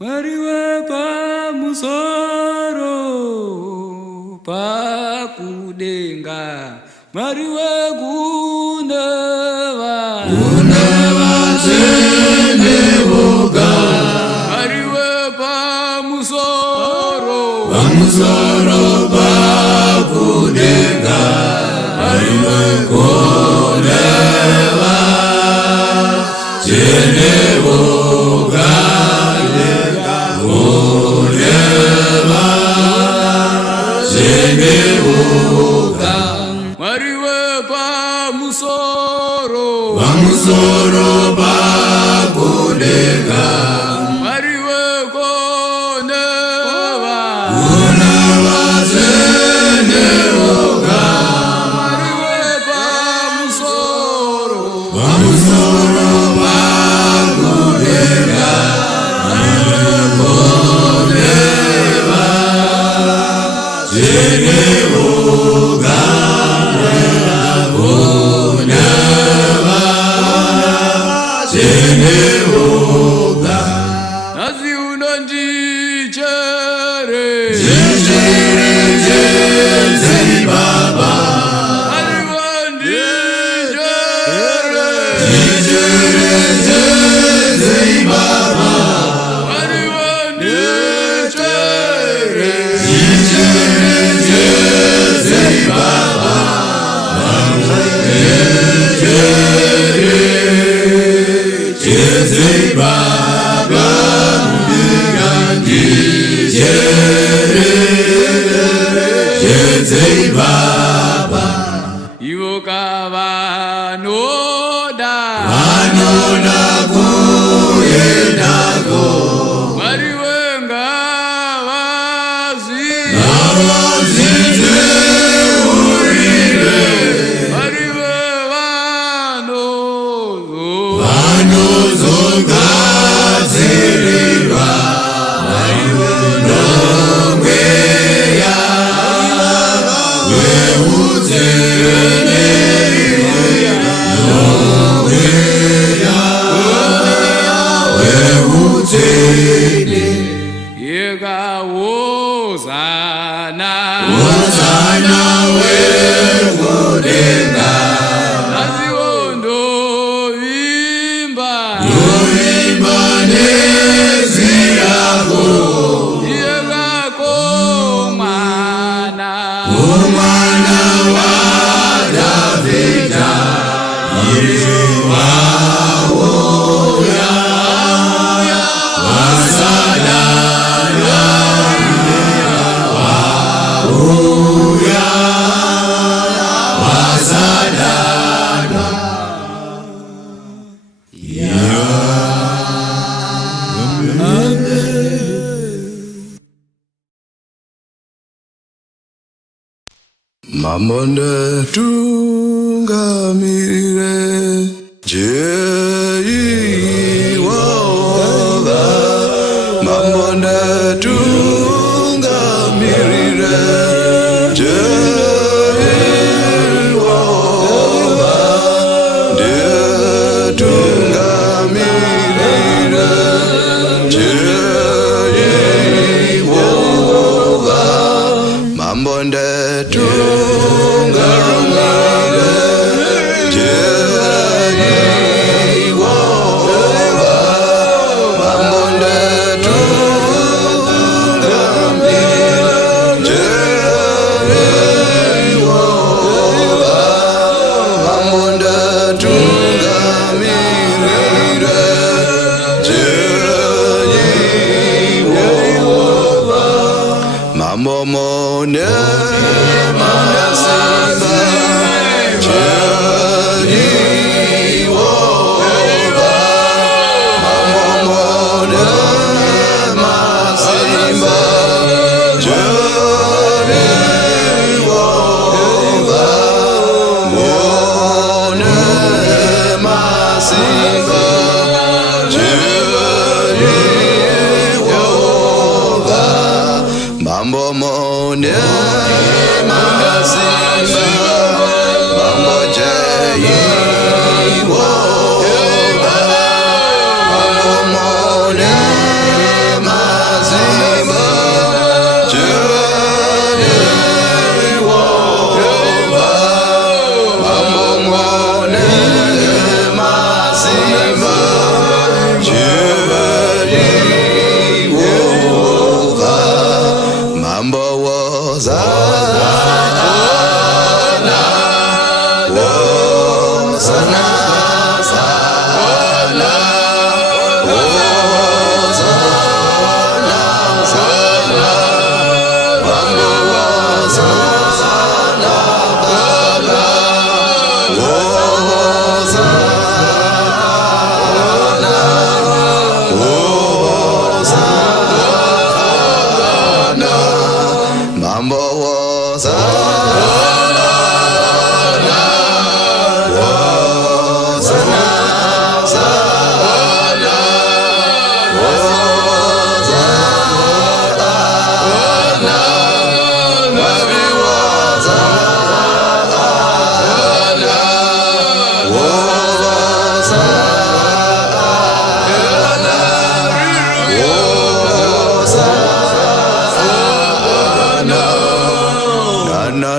Mariwe pamusoro pakudenga Mariwe kuneva zenevoga Mariwe pamusoro pakudenga Mariwe kuneva zenevoga Mariwe pamusoro pakudenga Mariwe koneva zenevoga Mariwe pamusoro pakudenga Mariwe koneva zenevoga Nazi unondichere Zeri Baba Zeri Baba Zeri Baba Zeri Baba Zeri Baba Ivokavanoda Anoda kuyendago Mariwenga vazi Awazinze urire Mariwe Vanozogadzirirwa Mariwe nongweya Yekawozana Wozana wekudenga Naziondo vimba Uimba neziyako Yekakomana Umwana wa Davida Iriwawo ya Wasadana Wauya Wasadana Mamonde tungamirire Jeiwoga Mamonde tungamirire Jeiwoga tungamirire Jeiwoga Mamonde Mambo mone masasa Jeiwoga Mambo mone masimba Jeiwoga Mone masimba Jeiwoga Mambo mone masimba Mambo Jeiwoga Mambo mone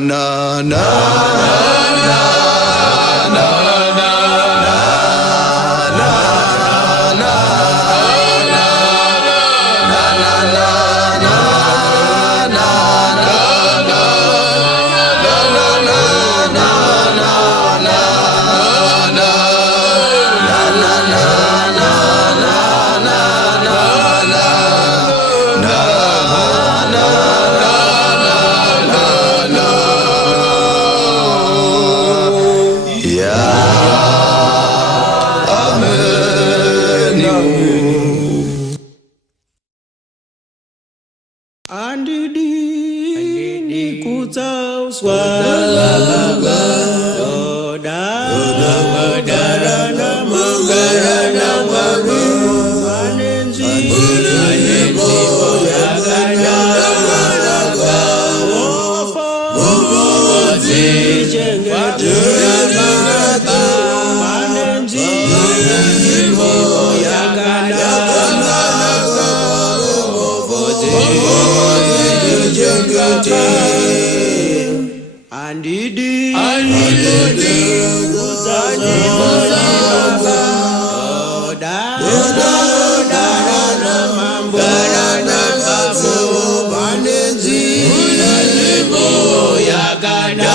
na na Andidi kutsau swara doda darana mangarana mangu anenzi boyagana ofozi jengedana anenzi boyagana Andidi kuzaji mozaga doda darana mambarana babu banenzi boyagana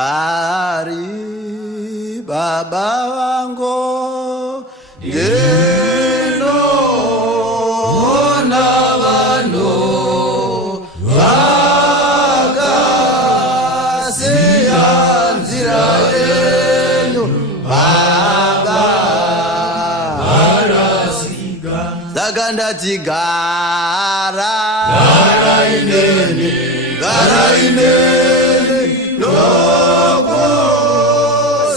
Mwari baba wangu ngeno na vano vakasiya nzira yenyu baba saka ndati gara inene loko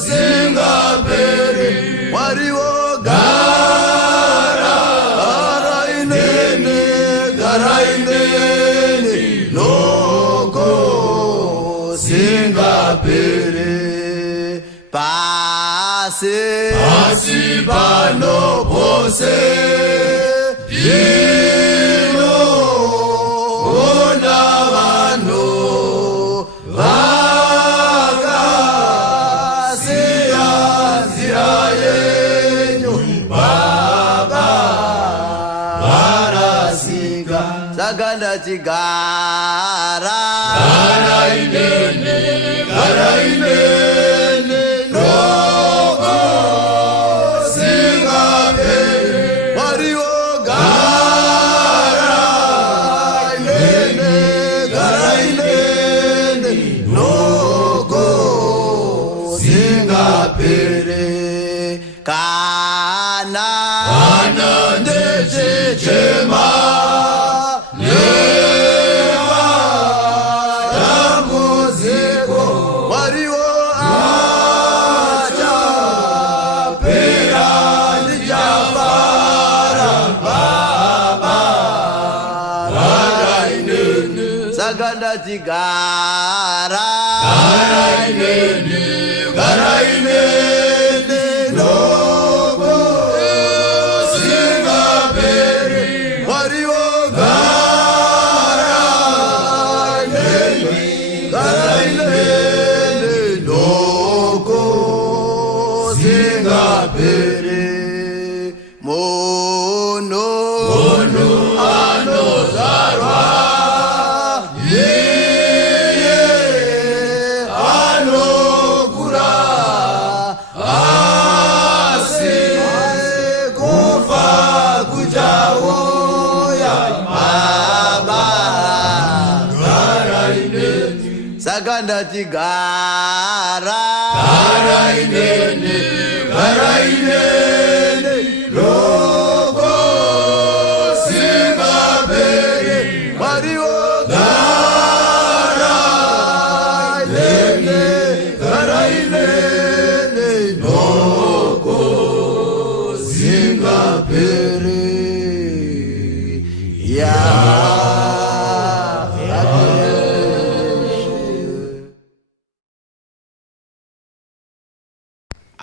singaperi Mwariwo gara inene loko singaperi pasi pano pose dino ona vano vakasiya nzira yenyu baba varasika saka ndati gara inene loko singaperi Mwariwo gara inene loko singaperi kana ndechechema leva dambudziko Mwariwo achapera ndichafara baba varainene saka ndati gara inene loko singaperi Mwariwo gara inene loko singaperi mono anozarwa iye anokura asi kufa kuchauya baba saka ndati gara inene loko singaperi Mwariwo gara inene loko singaperi ya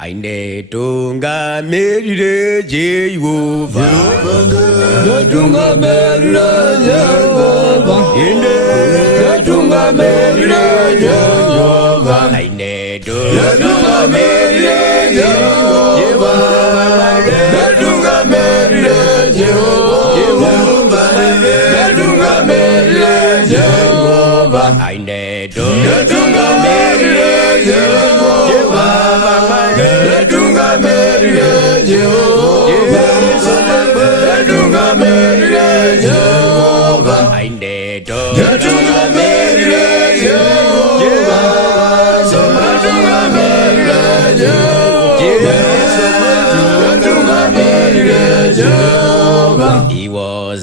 Aine tunga merire Jehova tunga merire Jehova Inde tunga merire Jehova Aine tunga merire Jehova tunga merire Jehova tunga merire Jehova Aine tunga merire Jehova tunga merire Jehova tunga merire Jehova ainde tunga merire Jehova tunga merire Jehova tunga merire Jehova he was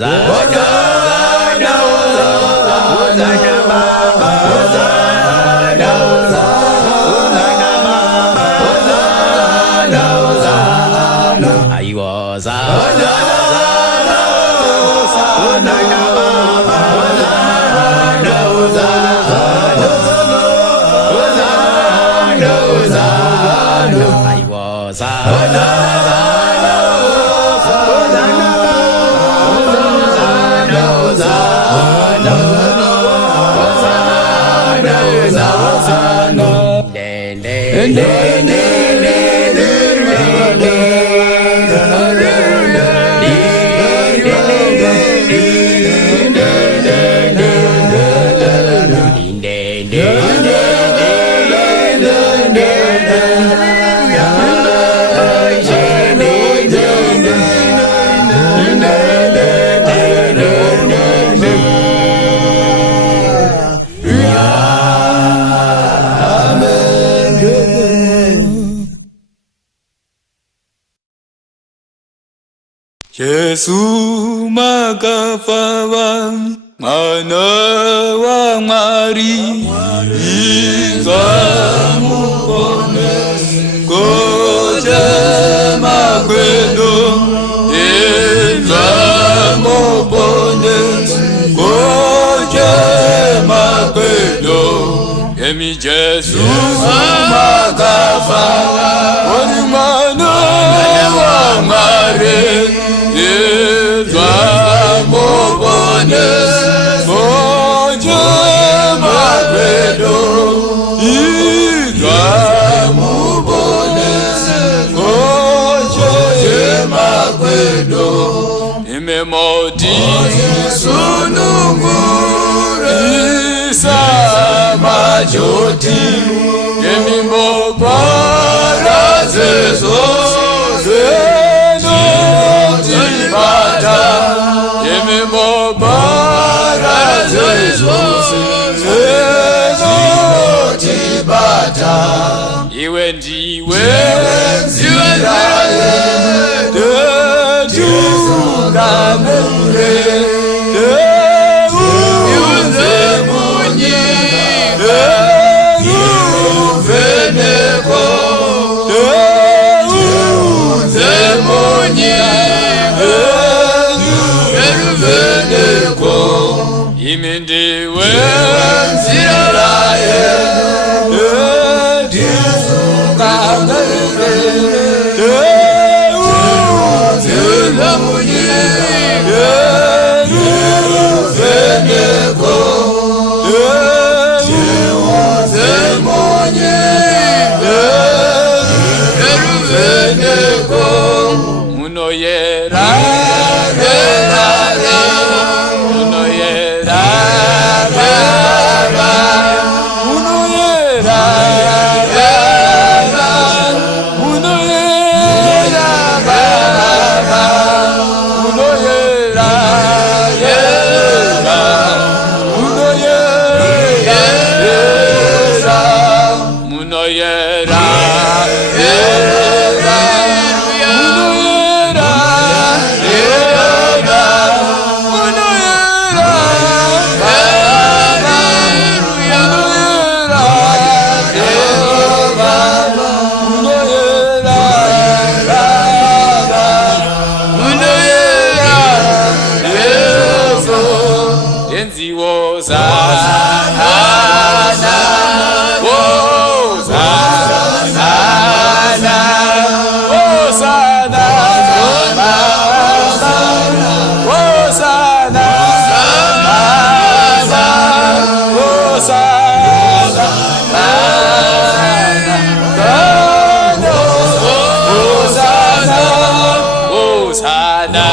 Yesu makafawa mwana wa Mari ingamupone koje makwendo ingamupone koje makwendo Emi Yesu makafawa mwana wa Mari ingamupone koje makwendo ingamupone koje makwendo imemoti sunungure isabajoti emimopara zezo zenotibata emimopara zezo zenotibata iwe ndiwe nzira tetungamure teuze munyi teuveneko teuze munyi teuveneko imi ndiwe nzira tetungamure teuze munyi teuveneko teuze munyi teuveneko muno yera muno yera muno yera muno yera muno yera muno yera muno yera Hosanna